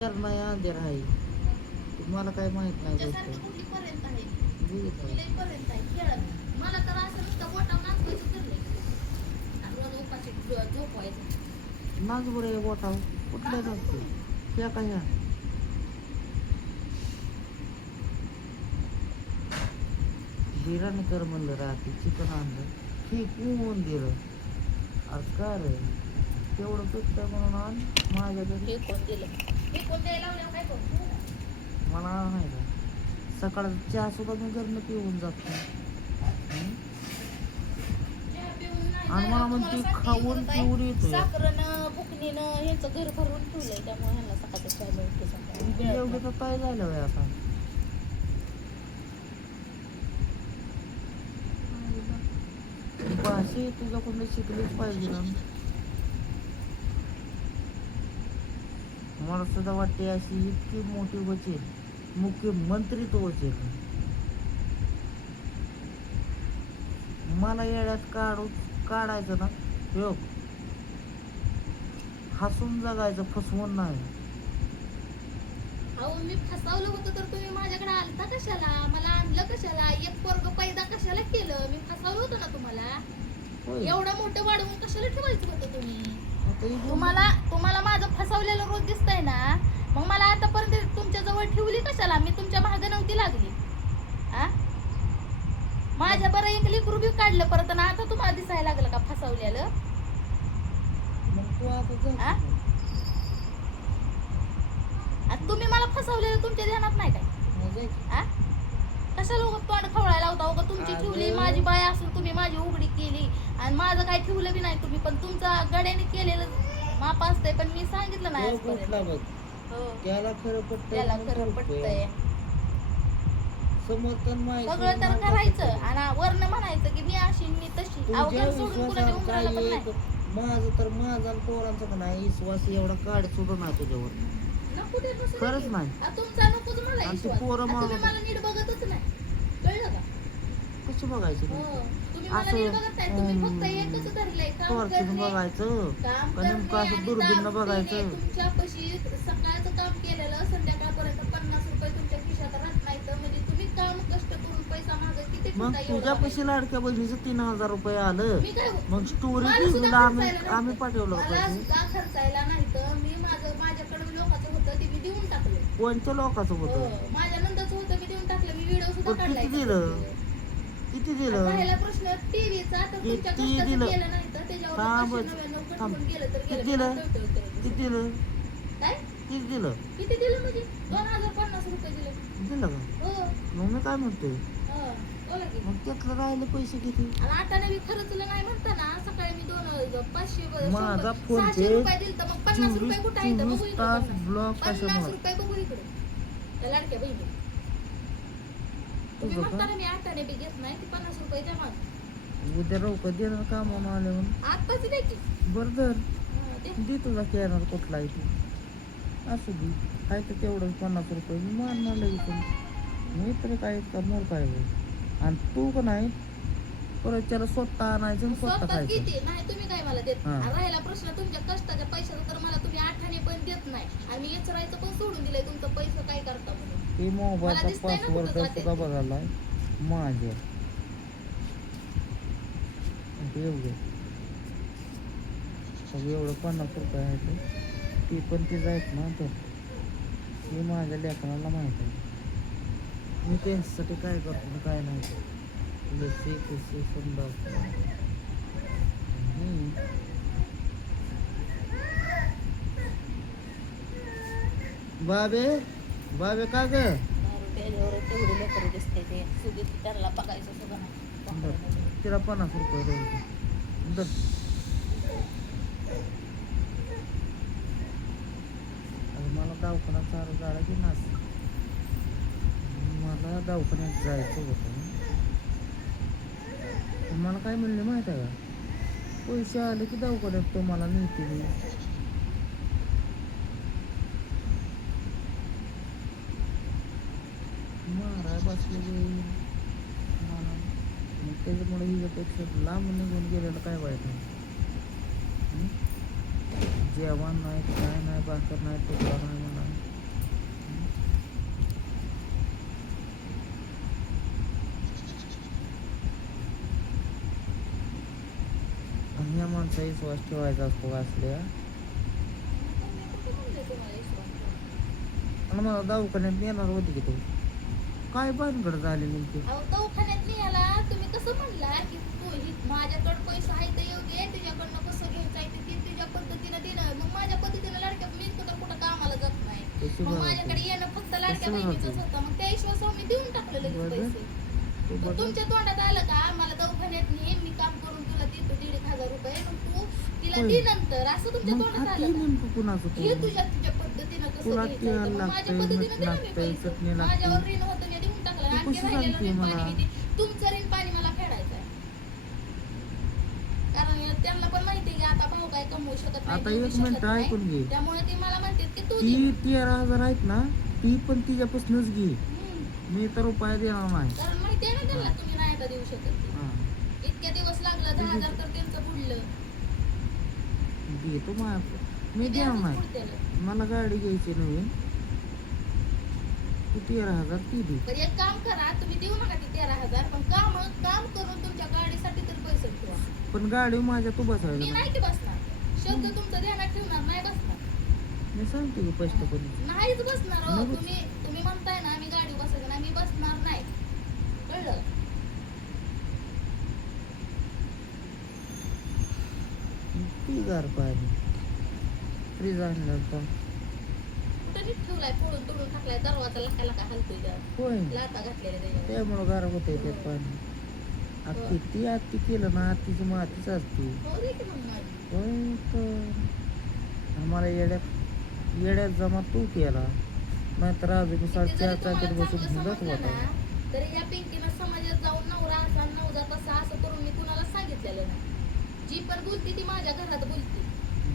नाही अंधेर आहे. तुम्हाला काय माहित नाही गोष्ट. तुमच्यासारखं कुठली पर्यंत आहे बघितलं. तुम्ही लई पर्यंत आहे खेळत मला तर असं नुसतं बोटावर नाचवायचं ठरलंय आणि रोज उपाशी झोपवायचं नाच बरं आहे बोटाव कुठल्या नाचते त्या काय ह्या बिर्याणी कर म्हणलं रात्री चिकन आणलं फेकून दिलं. अरे का रे तेवढं पेटतं म्हणून आण माझ्या घरी फेकून दिलं फेकून द्यायला लावल्यावर काय करू मला नाही का सकाळ चहा सुद्धा मी घरनं पिऊन जातो. चहा पिऊन नाही आणि मला जायला म्हणते तुम्हाला सांगते, खाऊन इकडं पिऊन काय येतोय. साखरेनं बुकनीनं ह्याचं घर भरून ठेवलंय त्यामुळे ह्यांना सकाळचं चहा मिळते सकाळी एवढं तर काय झालं होय आता. भाषे तुझ्याकडून शिकलीच पाहिजे ना. मला सुद्धा वाटते अशी इतकी मोठी वचेल मुख्यमंत्री तो वचेल मला येड्यात काढायचं ना योग हसून जगायचं फसवून नाही. अहो मी फसवलं होतं तर तुम्ही माझ्याकडे आलता कशाला मला आणलं कशाला एक पोरग पैदा कशाला केलं मी फसवलं होतं ना तुम्हाला होय. एवढं मोठं वाढवून कशाला ठेवायचं होतं तुम्ही आता इथून तुम्हाला माझं फसवलेलं रोज दिसतंय ना मग मला आतापर्यंत तुमच्या जवळ ठेवली कशाला मी तुमच्या महाग नव्हती लागली आ माझ्या बरं एक लेकरू बी काढलं परत आणि आता तुम्हाला दिसायला लागलं का फसवलेलं मग तू आता जा. आ? आणि तुम्ही मला फसवलेलं तुमच्या ध्यानात नाही काय मग जा की. आ कशाला उगाच तोंड खवळायला होता उगा तुमची अगं. ठेवली माझी बाय असून तुम्ही माझी उघडी केली आणि माझं काय ठेवलं बी नाही तुम्ही पण तुमचा गड्याने केलेलं माप असतंय पण मी सांगितलं नाही तो आजपर्यंत. कुठला बघ हो त्याला खरं पटतंय त्याला म्हणून खरं ठेवतोय. पटतंय समर्थन माहिती सगळं तर करायचं आणि वरनं म्हणायचं की मी अशी मी तशी तुझ्या अवघड सोडून कुणाला विश्वासावर काय उमरायला पण एक नाही माझं तर माझा आणि पोरांचा का नाही विश्वास एवढा काढ सुद्धा नाही तुझ्यावर नको ते नसू खरंच दे. नाही. आ, तुमचा नकोच मला आणि ते विश्वास. पोरं आ, तुम्ही मागं- मला नीट बघतच नाही कळलं का कशी बघायची हो नाही? तुम्ही मला असं, नीट बघत नाही तुम्ही फक्त एकच धरलंय काम टॉर्चनं करणे बघायचं काम का नेमकं करणे असं आणि दुर्बीणनं दारू बघायचं. पिणे. तुमच्यापाशी सकाळचं काम केलेलं संध्याकाळपर्यंत 50 रुपये तुमच्या खिशात राहत नाही तर म्हणजे तुम्ही काम कष्ट करून पैसा मागत किती मग ठेवता एवढं तुझ्या पैसे बघायचं. लाडक्या बहिणीचं 3000 रुपये आलं मी काय मग स्टोरी मला टीव्हीला सुद्धा आम्ही खर्चायला आम्ही नव्हतं. पाठवलं मला होतं. सुद्धा खर्चायला नाही तर मी माझ्याकडे लोकांचं होतं ते मी देऊन टाकलं कोणत्या लोकांचं हो, होतं माझ्या नंदरचं होतं मी देऊन टाकलं मी व्हिडिओ सुद्धा पण काढलाय किती दिलं? किती दिलं पहिला प्रश्न टीव्हीचा तर किती तुमच्या कष्टाचं दिलं? केलं नाही तर त्याच्यावर थांब, 599 थांब. कटून गेलं तर किती गेलं दिलं? मी टळटळ करत किती बसले. दिलं काय किती दिलं किती दिलं म्हणजे 2050 रुपये दिले दिलं का हो मग मी काय म्हणतोय हो, बोला की मग त्यातलं राहिले पैसे किती आणि आता नवी खर्चलं नाही म्हणता ना सकाळी मी 500 माझा फोन 600 पे रुपये दिल तर मग 50 रुपये कुठे आहे बघू 24 इकडे तास 50 ब्लॉक 50 कशामुळे रुपये बघू इकडे त्या लाडक्या बहिणी तुम्ही तुझं म्हणता का ना मी आठाने बी घेत नाही ती 50 रुपये द्या मला उद्या रोकं देणार कामावर आले म्हणून आत्ताच द्या की बरं धर दे. दे तुझा कॅनर कुठला आहे ते असू दे काय तर तेवढं 50 रुपये मी मान म्हणलं इथून मी तरी काय का मोर काय होय. आणि तू का नाही परत त्याला स्वतः आणायचं आणि स्वतः स्वतः खायचं किती नाही तुम्ही काय मला देत हा. आणि राहिला प्रश्न तुमच्या कष्टाच्या पैशाचा तर मला तुम्ही आठाने पण देत नाही आणि मी विचारायचं पण सोडून दिलंय तुमचं पैसे काय करता म्हणून ते मला मोबाईलचा दिसतंय ना पासवर्ड कुठं जाते सुद्धा ते. बघायला माझ्या एवढं सगळं एवढं 50 रुपये आहे ते पण ते जायत ना तर हे माझ्या लेकराला माहीत आहे मी त्यांच्यासाठी काय करतो आणि काय नाही जसे कसे समजा बाबे बाबे का ग त्याच्यावर तेवढे लेकरं दिसते ते सुगीत त्यांना बघायचं सुद्धा नाही तिला 50 रुपये देऊ दे. अरे मला दवाखान्यात चालू झाला की नास मला दवाखान्यात जायचं होतं मला काय म्हणले माहिती आहे का पैसे आले की दवाखान्यात तो मला नेते मी माराय बसले मला मग त्याच्यामुळे हिच्यापेक्षा लांब निघून गेलेलं काय वाईट नाही जेवण नाही काय नाही भाकर नाही तुकडा नाही मला माणसा विश्वास ठेवायचा असतो असल्या. मी कुठं म्हणले तुम्हाला विश्वास ठेवा? आणि मला दवाखान्यात नेणार होती की तू काय भानगड झाली नेमकी? अहो दवाखान्यात नेला तुम्ही कसं म्हणला की तू ही माझ्याकडे पैसा आहे तर योग्य आहे तुझ्याकडनं कसं घ्यायचं आहे ते तुझ्या पद्धतीनं देणं मग माझ्या पद्धतीनं लाडक्या मी तर कुठं कामाला जात नाही तशी मग बघा माझ्याकडे तू. येणं फक्त लाडक्या तसं बघा बहिणीचंच तू. होतं मग त्या विश्वासावर मी देऊन टाकलं लगेच बघा. पैसे तू मग बघा. तुमच्या तोंडात आलं का मला दवाखान्यात ने मी काम करून तुला देतो 1,500 रुपये मग तू तिला होय. दे नंतर असं तुमच्या मग तोंडात खाती आलं का? नेमकं कुणाचं हे तू? तुझ्या पद्धतीनं कसं तुला घ्यायचं तेल आहे तर मग लागतंय, माझ्या पद्धतीनं मीठ दिलं मी लागतंय, पैसे चटणी लागते. माझ्यावर ऋण होतं मी देऊन टाकलं तू आणखी कशी राहिलेलं सांगते ऋण मला? पाणी मी ते तुमचं ऋण पाणी मला फेडायचं आहे कारण त्यांना पण माहिती आहे की आता भाऊ काय कमवू शकत नाही आता देऊ एक शकत मिनिट नाही. ऐकून घे. त्यामुळे ते मला म्हणतात की तू ती दे 13,000 आहेत ना ती पण तिच्यापासूनच घे. मी तर रुपया देणार नाही. कारण माहिती आहे ना त्यांना तुम्ही नाही आता देऊ शकत ते. हा. इतक्या दिवस लागलं 10,000 तर त्यांचं बुडलं देतो मी ते देणार द्यायचंच नाही. पुढच्याला. मला गाडी घ्यायची नवीन. तू 13,000 ती दे. तर एक काम करा तुम्ही देऊ नका ते 13,000 पण काम करून तुमच्या गाडीसाठी तर पैसे ठेवा पण गाडी माझ्या तू मी बसायला नाही की बसणार शब्द तुमचा ध्यानात ठेवणार नाही बसणार मी सांगते की स्पष्टपणे. नाहीच बसणार हो मग? तुम्ही म्हणताय ना मी गाडी बसायचं नाही मी बसणार नाही कळलं ती गार पाहिजे फ्रीज आणला होता. कुठं नीट ठेवलाय फोडून तोडून टाकलाय दरवाजा लका लका हलतोय त्यावर. होय लाथा घातलेल्या त्याच्यावर त्यामुळं गार होते त्यात पाणी. हो. किती आत्ती केलं ना आत्तीची मातीच असते. हो दे की मग माझी होय तर आम्हाला येड्यात जमा तू केला नाहीतर अजून किती जरी 4 तुम्हाला चाकीत बसून चांगलं हिंडत समजलं होता. ना तरी या पिंकीनं समाजात जाऊन नवरा असा नवरा तसा असं करून मी कुणाला सांगितलेलं नाही जी पण बोलती ती माझ्या घरात बोलती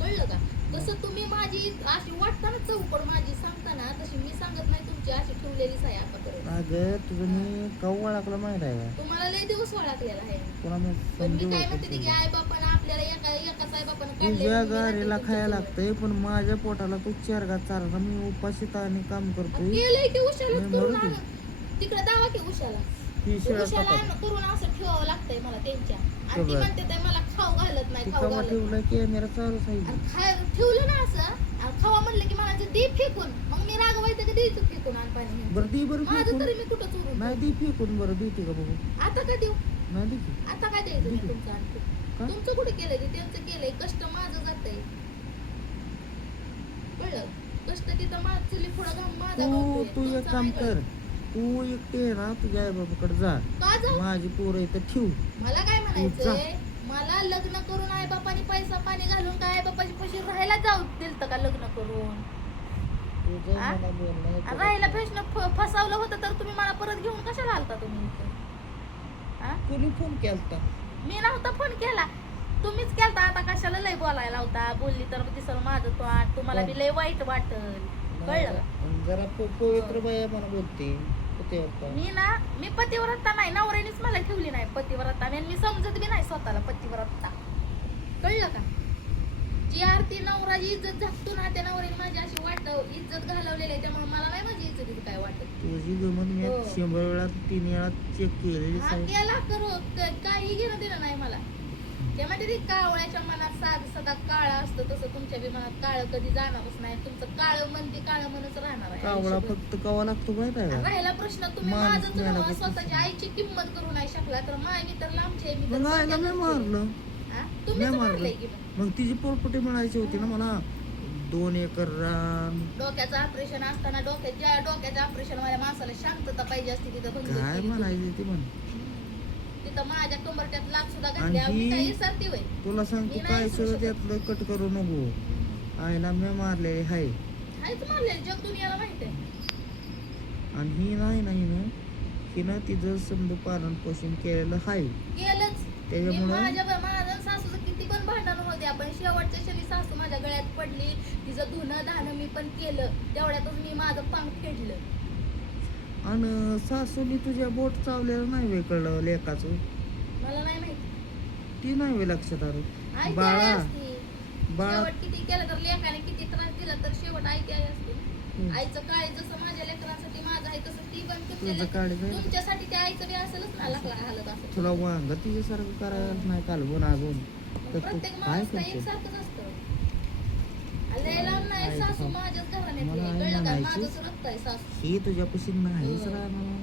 कळलं का तसं तुम्ही माझी अशी वाटताना चौकड माझी सांगताना तशी मी सांगत नाही तुमची अशी ठेवलेलीच आहे आतापर्यंत अगं तुझं मी कव ओळखलं माहित आहे का? तुम्हाला लय दिवस ओळखलेला आहे तुला मी पण मी समजू काय म्हणते की आई बापानं आपल्याला एकाच आई बापानं तुझ्या गाडीला खायला लागतंय पण माझ्या पोटाला तू 4 घात चालला. मी उपाशी आणि काम करतोय. केलंय की उशालाच मी करून मरू दे. आणून तिकडे दावा की उशाला ती शिळा उशाला चपाती. करून असं ठेवावं लागतंय मला त्यांच्या आणि ती बरं. म्हणते ते मला खाऊ घालत ती नाही खाऊ कवा घालत ठेवला कॅमेरा चालूच आहे. आणि ठेवलं ना असं आणि खावा म्हणलं की मला दे फेकून मग मी रागवायचं की द्यायचं फेकून आणि पाणी बरं दे बरं माझं फेकून. तरी मी कुठं चोरून नाही दे फेकून बरं देते का बघू. आता का देऊ नाही दे की. आता काय द्यायचं मी दे. तुमचं आणखी का? तुमचं कुठे केलंय ते त्यांचं केलंय कष्ट माझं जातंय कळलं कष्ट तिथं माझं चुली पुढं घाम माझा तू गळतोय. तू एक तुमचं काम नाही कर. गळत. तू एकटे आहे ना तुझ्या आई बाबाकडे जा. का जाऊ माझी पोरं इथं ठेव. मला काय जा. म्हणायचंय मला लग्न करून आई बापानी पैसा पाणी घालून काय आई बापाची पैसे राहायला जाऊ दिलतं का लग्न करून तुझं आ? मला बोलणं आणि राहायला प्रश्न फसवलं होतं तर तुम्ही मला परत घेऊन कशाला आलता तुम्ही इथं? आ? कोणी फोन केलता? मी नव्हता फोन केला तुम्हीच केलता आता कशाला लय बोलायला होता बोलली तर दिसल माझं तो आठ तुम्हाला बी लय वाईट वाटल कळलं का? जरा पवित्र बाया मला बोलते होते मी पतिव्रता नाही नवऱ्यानेच मला ठेवली नाही पतिव्रता आणि मी समजत बी नाही स्वतःला पतिव्रता कळलं का जी आरती नवराची इज्जत झाकतो ना त्या नवऱ्याने माझी अशी इज्जत घालवलेली आहे त्यामुळे मला नाही माझी इज्जतीची काय वाटत तुझी गमत मी हो. 100 वेळा 3 वेळा चेक केलेली हा आहे. केला करू काही घेणं देणं नाही मला ते म्हणजे ती कावळ्याच्या मनात साध सदा काळा असतं तसं तुमच्या बी मनात काळ कधी जाणारच नाही तुमचं काळ मन ते काळ मनच राहणार आहे कावळा आयुष्यभर. फक्त कवा लागतो माहित आहे का? राहिला प्रश्न तुम्ही माणूस माझं मेला नव्ह, की स्वतःची आईची किंमत करू नाही शकला तर माय मी तर लांबची आहे, मी तर मग आईला मी स्वतःच मारलं. हा? तुम्हीच मी मारलंय मारलं. की मग. मग तिची प्रॉपर्टी म्हणायची होती ना मला 2 एकर रान. डोक्याचं ऑपरेशन असताना डोक्याच्या ऑपरेशन वाल्या माणसाला शांतता पाहिजे असते तिथं भंग काय केली म्हणायची ती म्हण. तिथं माझ्या कंबरट्यात लाख सुद्धा आणि घातल्या मी ही- काही विसरते होय तुला सांगतो मी नाही काय विसरू सगळं शकत. त्यातलं कट करू नको. आईला मी मारलेली हाय हायच मारले जग दुनियाला माहित आहे आणि ही नाही ना हिनं तिचं समजा पालन पोषण केलेलं हाय. केलंच मी त्याच्यामुळं माझं सासूचं किती पण भांडण होते आपण शेवटच्या क्षणी सासू माझ्या गळ्यात पडली तिचं धुणं धाणं मी पण केलं तेवढ्यातच मी माझं पांग फेडलं आणि सासूनी तुझ्या बोट चावलेलं नाही वेळ कळलं लेकाचं. मला नाही माहिती ती नाही वेळ लक्षात आई आलं. ती बाळा आई असते. बाळा शेवट किती केलं तर लेकाने किती त्रास दिला तर शेवट आई ती आई असते हम्म. आईचं काय जसं माझ्या लेकरांसाठी माझं आहे तसं ती पण तुझं तुमच्या काळी जाईल. तुमच्यासाठी ते आईचं बी असेलच ना लागला हालत असं तुला वांग तिच्यासारखं करायला नाही कालवून अजून. मग तर प्रत्येक काय माणूस काय करते एकसारखंच असतं. लय लांब नाही, काय सासू सांग. माझ्याच घराण्यातली मला आहे. आई कळलं का? म्हणायची, माझंच रक्त आहे सासू. ही तुझ्यापाशी नाहीच हो. राहणार.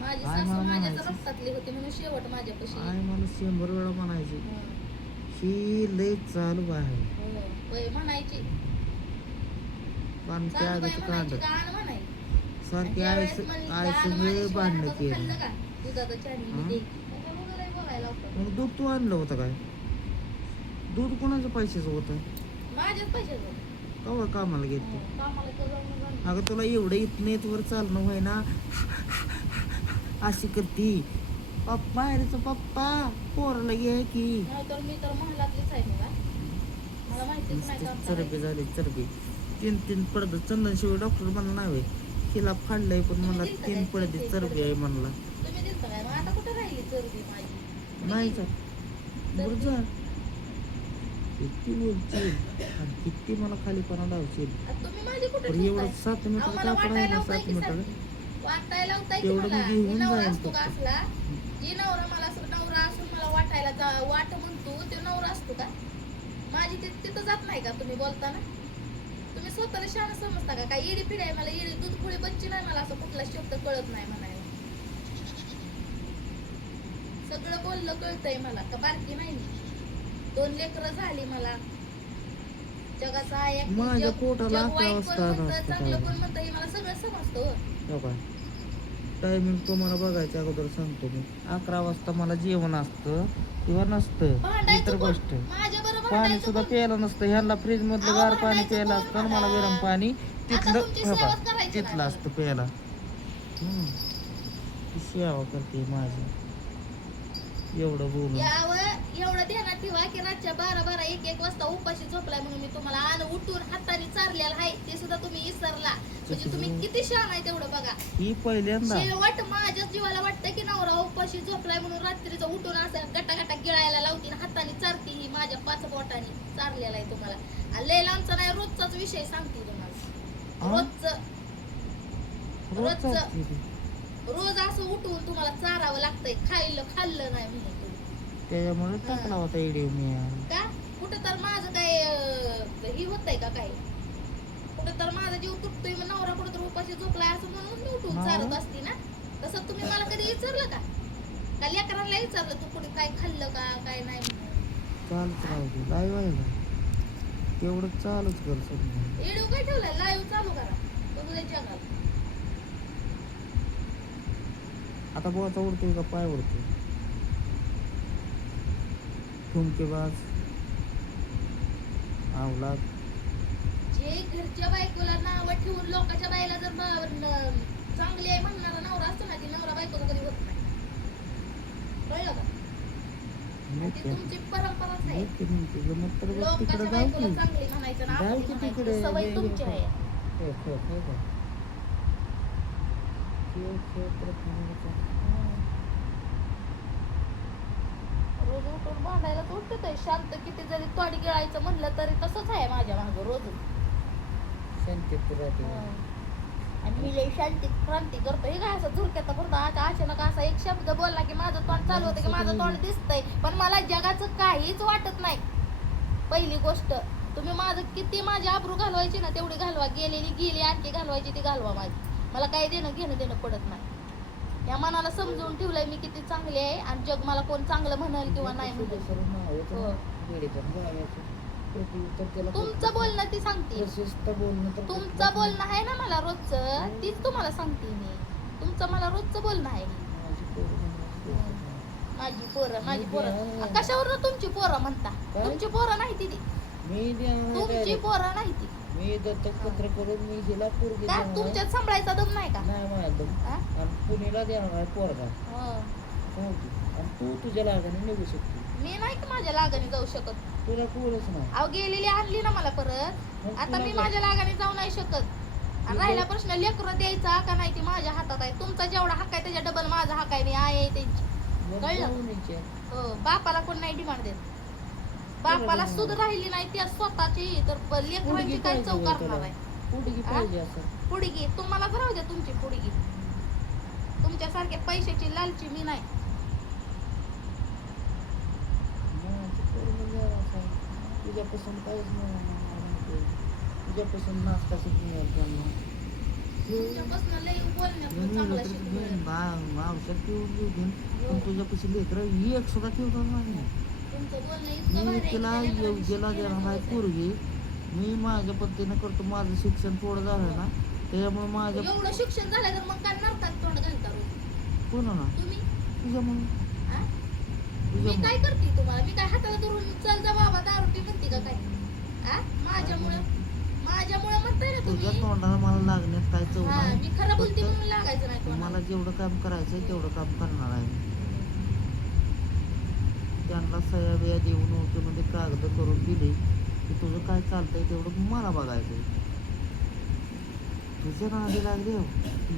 माझी आई सासू मला माझ्याच म्हणायची, रक्तातली होती म्हणून शेवट माझ्यापाशी. आई मला 100 वेळा म्हणायची, हं. ही लय चालू आहे. हो. होय म्हणायची. पण चालू बाई त्यागच म्हणायची कांड का आण म्हणायची. आणि सारखी ज्यावेळेस म्हणली आई आण सगळे माझ्याशिवाय भांडणं हाताचं केली. खाल्लं का? दुधाचं चहा मी हं? देईन. त्याच्यामुळं लय बोलायला लावतात. मग दूध तू आणलं होतं काय? दूध कोणाच्या पैशाचं होतं? माझ्याच पैशाचं होतं. कवा कामाला गेलती? हो, कामाला तर जाऊन जाऊन. अगं तुला एवढं इथनेतवर चालणं होय ना, अशी करती. पप्पा अरेचं पप्पा पोराला घे की. नाहीतर मी तर महालातलीच आहे बघा. मला माहितीच नाही काम चरबी करायचं. झाली चरबी. 3 पडदं चंदनशिवाय डॉक्टर म्हणला नाही होय. हिला फाडलंय पण तुम्ही मला दिलतं 3 काय? पडदे 3 चरबी आहे म्हणला. तुम्ही दिलतं काय? मग आता कुठं राहिली चरबी माझी? नाही का बरं जा. किती बोलशील आणि किती मला खालीपणा लावशील. आता तुम्ही माझी कुठं पण एवढं ठेवताय? 7 मीटर मला कापड आहे वाटायला ना, लावताय 7 की मीटर. सारखी? वाटायला लावताय की तेवढं मला? मी मी घेऊन नवरा जाईन असतो का फक्त. असला? जी नवरा मला असं नवरा असून मला वाट म्हणतो तो नवरा असतो का? माझी तिथं जात नाही का तुम्ही बोलताना? तुम्ही स्वतःला शहाणं समजता का? काय इडी पिढी आहे मला? इडी दूध पुळी बच्ची नाही मला असं कुठला शब्द कळत नाही म्हणायला. सगळं बोललं कळतंय मला का बारकी नाही मी? 2 लेकरं झाली मला. जगाचा आहे की माझ्या जग पोटाला जग 11 वाईट वाजता पण म्हणतं असतं चांगलं काय. पण म्हणतं हे मला सगळं समजतं हो. हो काय टायमिंग तुम्हाला बघायच्या अगोदर सांगतो मी. 11 वाजता मला जेवण असतं किंवा नसतं इतर भांडायचं कोण? गोष्ट. माझ्या बरोबर पाणी भांडायचं सुद्धा कोण? प्यायला नसतं. ह्यांना फ्रीज मधलं अहो, गार पाणी भांडायचं प्यायला कोण असतं आणि मला मला? गरम पाणी आता तिथलं तुमची हो का, सेवाच करायची तिथलं नाही असतं प्यायला. ती सेवा करते माझी एवढं बोलून. एवढं ध्यानात ठेवा की रातच्या 12 1 1 वाजता उपाशी झोपलाय म्हणून मी तुम्हाला आण उठून हाताने चारलेलं आहे ते सुद्धा तुम्ही विसरला. म्हणजे तुम्ही किती शहाण आहे तेवढं बघा. ही पहिल्यांदा शेवट माझ्या जीवाला वाटतं की नवरा उपाशी झोपलाय म्हणून रात्रीचं उठून असं गटा गिळायला लावती आणि हाताने चारती. ही माझ्या 5 बोटाने चारलेला आहे तुम्हाला. आणि लय लांबचा नाही रोजचाच विषय सांगते तुम्हाला. रोजचं असते ती. रोज असं उठवून तुम्हाला चारावं लागतंय. खाल्लं नाही म्हणून तुम्ही त्याच्यामुळे टाकला होता व्हिडिओ मी. का कुठं तर माझं काय ही होतंय का काय? कुठं तर माझा जीव तुटतोय मग नवरा कुठं तर उपाशी झोपलाय असं म्हणून मी उठून चालत असते ना. तसं तुम्ही मला कधी विचारलं का? का लेकरांना विचारलं तू कुठे काय खाल्लं का काय नाही म्हणून? चालूच राहू दे. लाईव्ह आहे का तेवढं चालूच कर समजा. व्हिडिओ काय ठेवलाय? लाईव्ह चालू करा बघू दे जगाला. आता बोचा उडतोय का पाय उडतोय? ठुमकेबाज अवलाद. जे घरच्या बायकोला नाव ठेवून लोकांच्या बायला जर चांगली आहे म्हणणारा नवरा असतो ना ती नवरा बायकोचा कधी होत नाही. कळलं का? आणि ती तुमची परंपराच आहे. जमत तर बघ लोकांच्या तिकडे जाऊ बायकोला की. चांगली म्हणायचं ना जाऊ आपली की म्हणायचं. तिकडे. सवय तुमची आहे. खेळ प्रथम. रोज उठून भांडायला उठत आहे. शांत किती जरी तोडी गिळायचं म्हणलं तरी तसंच आहे माझ्या मागं रोज. शांतीपुरात आणि मी लई शांती क्रांती करतो. हे काय असं झुरक्यात फक्त अचानक असा एक शब्द बोलला की माझं तोंड चालू होतं की माझं तोंड दिसतंय. पण मला जगाचं काहीच वाटत नाही. पहिली गोष्ट तुम्ही माझं किती माझी आबरू घालवायची ना तेवढी घालवा. गेली आणखी घालवायची ती घालवा माझी. मला काही घेणं पडत नाही. या मनाला समजून ठेवलंय मी किती चांगली आहे आणि जग मला कोण चांगलं म्हणाल किंवा नाही म्हणेल. तुमचं बोलणं ती सांगते. तुमचं बोलणं आहे ना मला रोजचं तीच तुम्हाला सांगते मी. तुमचं मला रोजचं बोलणं आहे. माझी पोरं कशावर तुमची पोरं म्हणता? तुमची पोरं नाही ती तुमची पोरं नाही ती. मी दत्तक पत्र करून मी हिला पोरगी का तुमच्यात सांभाळायचा दम नाही का? नाही माझ्या दम. आणि पुण्याला देणार आहे पोरगा. आणि तू तुझ्या लागाने निघू शकते. मी नाही का माझ्या लागाने जाऊ शकत. तुला कोणच नाही. अहो गेलेली आणली ना मला परत. आता मी माझ्या लागाने जाऊ नाही शकत. आणि राहिला प्रश्न लेकरं द्यायचा का नाही ती माझ्या हातात आहे. तुमचा जेवढा हक्क आहे त्याच्या डबल माझा हक्क आहे. आहे त्यांची. कळलं? हो बापाला कोण नाही डिमांड देत. बापाला सुध राहिली नाही त्या स्वतःची तर लेकरांची काय चव करणार आहे. पुडगी तुम्हालाच राहू द्या तुमची पुडगी. तुमच्यासारख्या पैशाची लालची मी नाही. तुझ्यापासून काहीच नाही, तुझ्यापासून नाश्ता शिकणार त्यांना. तुमच्यापासून लई बोलण्यात मी चांगला लेकरं शिकू घेईन, मिळालं. औषध पिऊन घेऊ घेईन, पण तुझ्यापाशी लेकरं एक सुद्धा ठेवणार नाही. तुमचं बोलणं इतकं मी भारी आहे की तिला त्या लेकरांनी योग्यला शिक्षणाची देणार आहे गरज आहे. पोरगी. मी माझ्या पद्धतीनं करतो, माझं शिक्षण थोडं झालं ना त्याच्यामुळे माझ्या एवढं शिक्षण झालं तर मग काय नरकात तोंड घालता रोज? कोणा ना तुम्ही तुझ्यामुळे हा? मी तुझ्यामुळे काय करते तुम्हाला? मी काय हाताला धरून चल जा बाबा दारू पी म्हणते का काय? हा? माझ्यामुळं म्हणताय ना तुझ्या तुम्ही. तोंडाला मला लागण्यात काय चव हा, नाही. मी खरं बोलते फक्त म्हणून लागायचं नाही मला तुम्हाला. जेवढं काम करायचंय तेवढं काम करणार आहे. त्यांना सह्या बिया देऊन ओकेमध्ये कागद करून दिले की तुझं काय चालतंय तेवढं मला बघायचंय. तुझ्या नादी लागले हो.